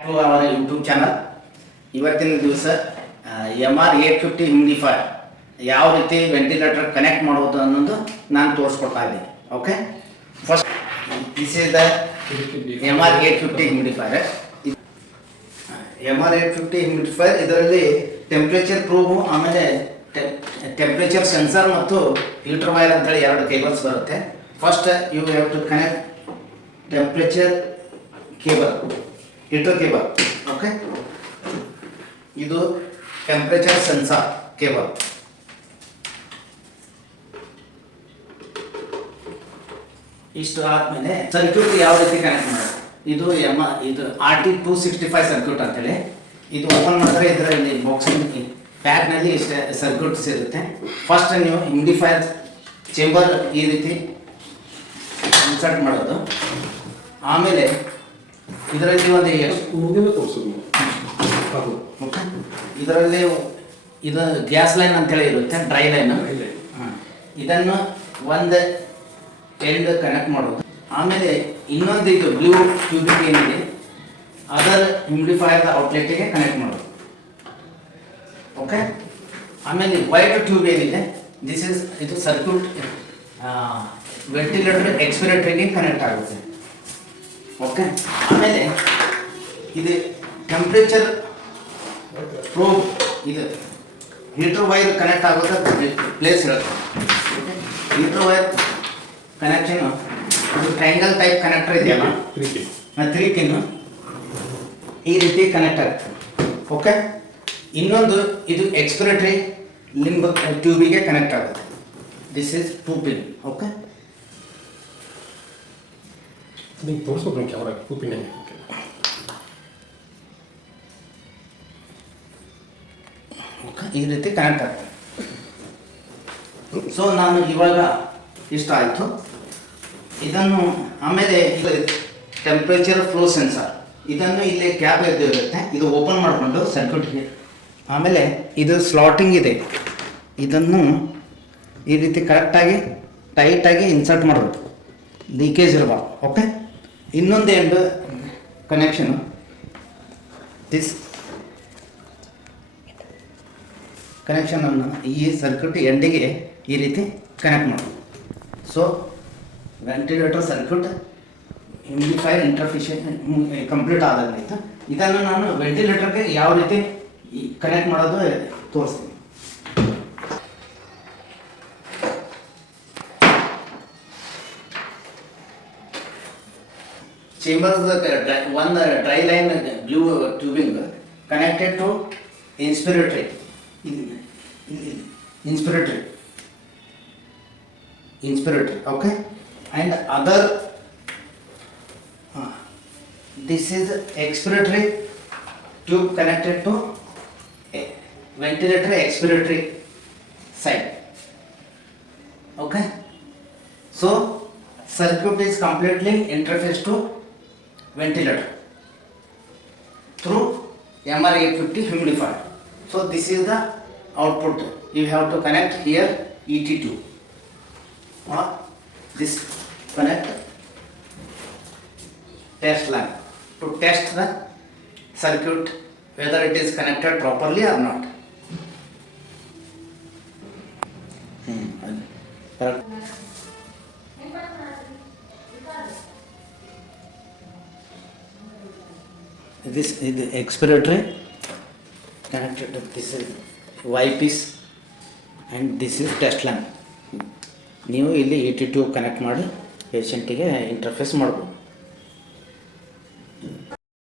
To our YouTube channel. ಇವತ್ತಿನ ದಿವಸ MR850 humidifier ಯಾವ ರೀತಿ ವೆಂಟಿಲೇಟರ್ ಕನೆಕ್ಟ್ ಮಾಡೋದು ಅನ್ನೋದು ನಾನು ತೋರಿಸ್ಕೊಡ್ತಾ ಇದ್ದೀನಿ. Okay, first this is the MR850 humidifier. MR850 humidifier ಇದರಲ್ಲಿ ಟೆಂಪ್ರೇಚರ್ ಪ್ರೂಫ್, ಆಮೇಲೆ ಟೆಂಪ್ರೇಚರ್ ಸೆನ್ಸರ್ ಮತ್ತು ಹೀಟರ್ ವೈರ್ ಅಂತೇಳಿ ಎರಡು ಕೇಬಲ್ಸ್ ಬರುತ್ತೆ. First you have to connect temperature cable, heater cable. Okay, ಇದು ಟೆಂಪ್ರೇಚರ್ ಸೆನ್ಸಾರ್ ಕೇಬಲ್. ಇಷ್ಟು ಆದ್ಮೇಲೆ ಸರ್ಕ್ಯೂಟ್ ಯಾವ ರೀತಿ ಕನೆಕ್ಟ್ ಮಾಡೋದು, ಇದು ಇದು RT265 ಸರ್ಕ್ಯೂಟ್ ಅಂತೇಳಿ. ಇದು ಓಪನ್ ಮಾಡಿದ್ರೆ ಇದರಲ್ಲಿ ಬಾಕ್ಸಿಂಗ್ ಪ್ಯಾಕ್ನಲ್ಲಿ ಇಷ್ಟೇ ಸರ್ಕ್ಯೂಟ್ಸ್ ಇರುತ್ತೆ. ಫಸ್ಟ್ ನೀವು ಹ್ಯೂಮಿಡಿಫೈಯರ್ ಚೇಂಬರ್ ಈ ರೀತಿ ಇನ್ಸರ್ಟ್ ಮಾಡೋದು. ಆಮೇಲೆ ಇದರಲ್ಲಿ ಓಕೆ, ಇದರಲ್ಲಿ ಇದು ಗ್ಯಾಸ್ ಲೈನ್ ಅಂತೇಳಿ ಇರುತ್ತೆ, ಡ್ರೈ ಲೈನ್. ಇದನ್ನು ಒಂದು ಎಂಡ್ ಕನೆಕ್ಟ್ ಮಾಡೋದು. ಆಮೇಲೆ ಇನ್ನೊಂದು ಇದು ಬ್ಲೂ ಟ್ಯೂಬಿಂಗ್ ಏನಿದೆ ಅದರ್ ಹ್ಯೂಮಿಡಿಫೈಯರ್ ಔಟ್ಲೆಟ್ಗೆ ಕನೆಕ್ಟ್ ಮಾಡೋದು. ಓಕೆ, ಆಮೇಲೆ ವೈಟ್ ಟ್ಯೂಬ್ ಏನಿದೆ ಇದು ಸರ್ಕ್ಯೂಟ್ ವೆಂಟಿಲೇಟರ್ ಎಕ್ಸ್ಪಿರೇಟರಿಗೆ ಕನೆಕ್ಟ್ ಆಗುತ್ತೆ. ಓಕೆ, ಆಮೇಲೆ ಇದು ಟೆಂಪ್ರೇಚರ್ ಪ್ರೋಬ್, ಇದು ಹೀಟರ್ ವೈರ್ ಕನೆಕ್ಟ್ ಆಗೋದು ಪ್ಲೇಸ್ ಇರುತ್ತೆ. ಹೀಟರ್ ವೈರ್ ಕನೆಕ್ಷನ್ ಇದು ಟ್ರಯಾಂಗಲ್ ಟೈಪ್ ಕನೆಕ್ಟರ್ ಇದೆಯಲ್ಲ, 3 ಪಿನ್ ಈ ರೀತಿ ಕನೆಕ್ಟ್ ಆಗುತ್ತೆ. ಓಕೆ, ಇನ್ನೊಂದು ಇದು ಎಕ್ಸ್ಪಿರೇಟರಿ ಲಿಂಬ್ ಟ್ಯೂಬಿಗೆ ಕನೆಕ್ಟ್ ಆಗುತ್ತೆ. This is 2 pin. ಓಕೆ, ಈ ರೀತಿ ಕನೆಕ್ಟ್ ಆಗ್ತದೆ. ಸೊ ನಾನು ಇವಾಗ ಇಷ್ಟ ಆಯಿತು. ಇದನ್ನು ಆಮೇಲೆ ಟೆಂಪ್ರೇಚರ್ ಫ್ಲೋ ಸೆನ್ಸಾರ್, ಇದನ್ನು ಇಲ್ಲಿ ಕ್ಯಾಪ್ ಇರುತ್ತೆ, ಇದು ಓಪನ್ ಮಾಡಿಕೊಂಡು ಸರ್ಕ್ಯೂಟ್ಗೆ. ಆಮೇಲೆ ಇದು ಸ್ಲಾಟಿಂಗ್ ಇದೆ, ಇದನ್ನು ಈ ರೀತಿ ಕರೆಕ್ಟಾಗಿ ಟೈಟಾಗಿ ಇನ್ಸರ್ಟ್ ಮಾಡಬೇಕು, ಲೀಕೇಜ್ ಇರಬಾರ್ದು. ಓಕೆ, ಇನ್ನೊಂದು ಎಂಡ್ ಕನೆಕ್ಷನು ದಿಸ್ ಕನೆಕ್ಷನನ್ನು ಈ ಸರ್ಕ್ಯೂಟ್ ಎಂಡಿಗೆ ಈ ರೀತಿ ಕನೆಕ್ಟ್ ಮಾಡೋದು. So ventilator circuit humidifier interfacing complete ಆದಾಗೈತೆ. ಇದನ್ನು ನಾನು ವೆಂಟಿಲೇಟರ್ಗೆ ಯಾವ ರೀತಿ ಕನೆಕ್ಟ್ ಮಾಡೋದು ತೋರಿಸ್ತೀನಿ. ಚೇಂಬರ್ ಒಂದು dry line blue tubing connected to inspiratory, inspirator. Okay, and other this is expiratory tube connected to ventilator expiratory side. Okay, so circuit is completely interface to ventilator through MR850 humidifier. So this is the output. You have to connect here ET2 or this connect test line to test the circuit whether it is connected properly or not. Correct. This is the expiratory connected to this is Y piece and this is test line. ನೀವು ಇಲ್ಲಿ ET2 connect ಮಾಡಿ ಪೇಷಂಟಿಗೆ interface ಮಾಡ್ಬೋದು.